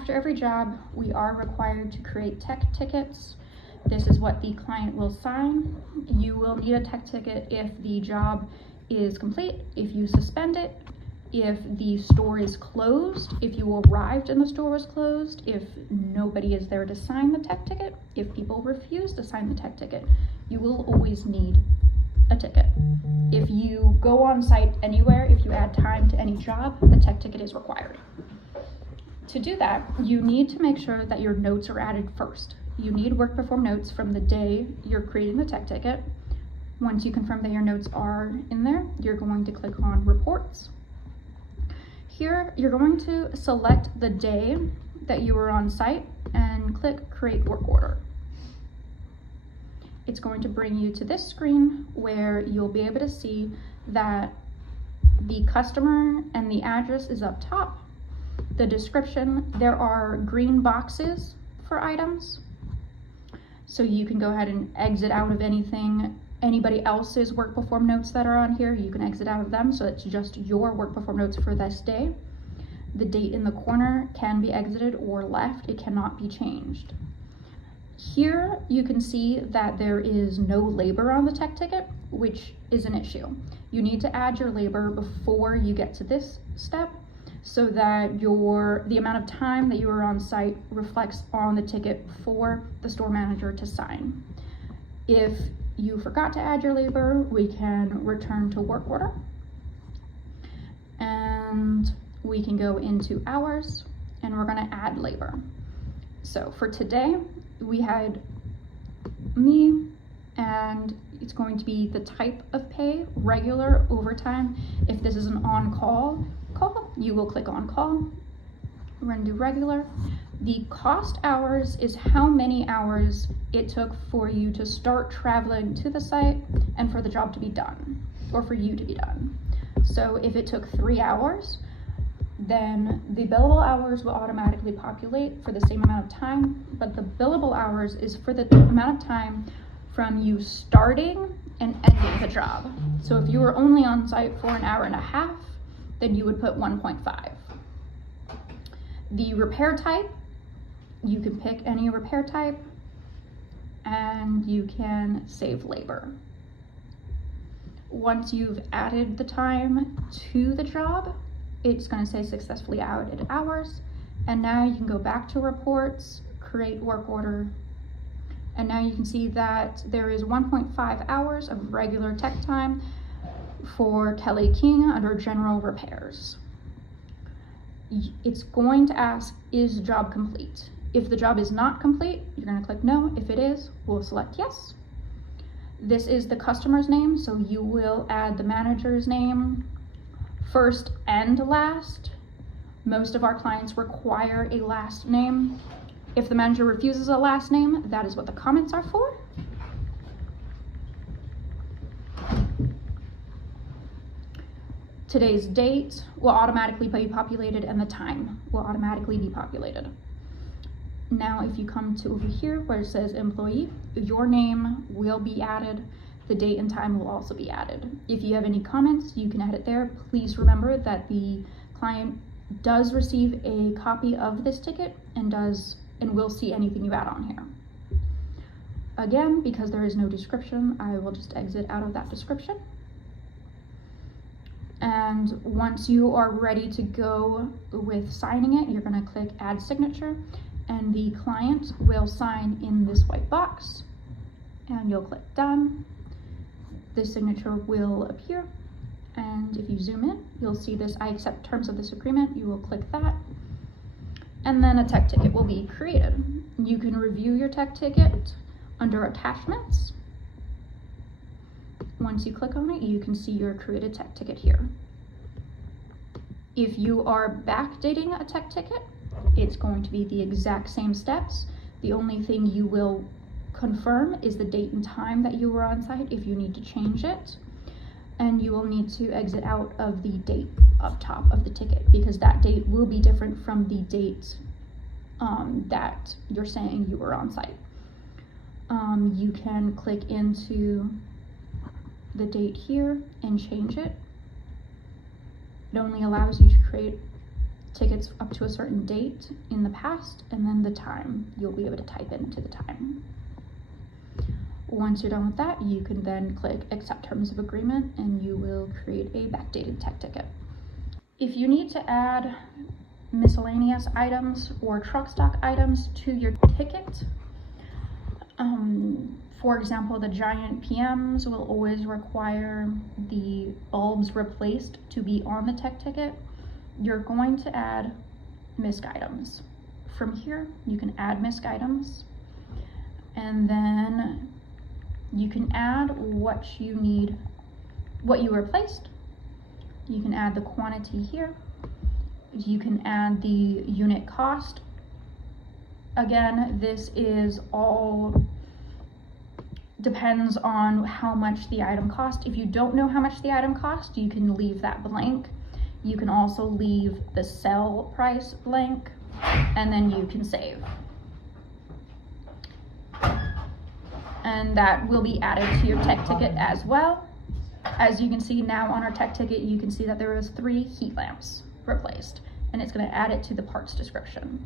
after every job, we are required to create tech tickets. This is what the client will sign. You will need a tech ticket if the job is complete, if you suspend it, if the store is closed, if you arrived and the store was closed, if nobody is there to sign the tech ticket, if people refuse to sign the tech ticket. You will always need a ticket. If you go on site anywhere, if you add time to any job, a tech ticket is required. To do that, you need to make sure that your notes are added first. You need work performed notes from the day you're creating the tech ticket. Once you confirm that your notes are in there, you're going to click on reports. Here, you're going to select the day that you were on site and click create work order. It's going to bring you to this screen where you'll be able to see that the customer and the address is up top. The description, there are green boxes for items. So you can go ahead and exit out of anybody else's work performed notes that are on here. You can exit out of them, so it's just your work performed notes for this day. The date in the corner can be exited or left. It cannot be changed. Here you can see that there is no labor on the tech ticket, which is an issue. You need to add your labor before you get to this step so that the amount of time that you are on site reflects on the ticket for the store manager to sign. If you forgot to add your labor, we can return to work order and we can go into hours and we're going to add labor. So for today, we had me, and it's going to be the type of pay, regular, overtime. If this is an on-call call, you will click on call. We're going to do regular. The cost hours is how many hours it took for you to start traveling to the site and for the job to be done, or for you to be done. So if it took 3 hours, then the billable hours will automatically populate for the same amount of time, but the billable hours is for the amount of time from you starting and ending the job. So if you were only on site for an hour and a half, then you would put 1.5. The repair type, you can pick any repair type and you can save labor. Once you've added the time to the job, it's going to say successfully added hours, and now you can go back to reports, create work order, and now you can see that there is 1.5 hours of regular tech time for Kelly King under general repairs. It's going to ask, is job complete? If the job is not complete, you're going to click no. If it is, we'll select yes. This is the customer's name, so you will add the manager's name first and last. Most of our clients require a last name. If the manager refuses a last name, that is what the comments are for. Today's date will automatically be populated and the time will automatically be populated. Now, if you come to over here where it says employee, your name will be added. The date and time will also be added. If you have any comments, you can add it there. Please remember that the client does receive a copy of this ticket and will see anything you add on here. Again, because there is no description, I will just exit out of that description. And once you are ready to go with signing it, you're going to click add signature, and the client will sign in this white box, and you'll click done. The signature will appear, and if you zoom in, you'll see this I accept terms of this agreement. You will click that, and then a tech ticket will be created. You can review your tech ticket under attachments. Once you click on it, you can see your created tech ticket here. If you are backdating a tech ticket, it's going to be the exact same steps. The only thing you will confirm is the date and time that you were on site if you need to change it. And you will need to exit out of the date up top of the ticket, because that date will be different from the date that you're saying you were on site. You can click into the date here and change it. It only allows you to create tickets up to a certain date in the past, and then the time. You'll be able to type into the time. Once you're done with that, you can then click accept terms of agreement and you will create a backdated tech ticket. If you need to add miscellaneous items or truck stock items to your ticket, for example, the giant PMs will always require the bulbs replaced to be on the tech ticket. You're going to add misc items. From here, you can add misc items, and then you can add what you need, what you replaced. You can add the quantity here. You can add the unit cost. Again, this is all depends on how much the item cost. If you don't know how much the item cost, you can leave that blank. You can also leave the sell price blank, and then you can save. And that will be added to your tech ticket as well. As you can see now on our tech ticket, you can see that there was 3 heat lamps replaced, and it's going to add it to the parts description.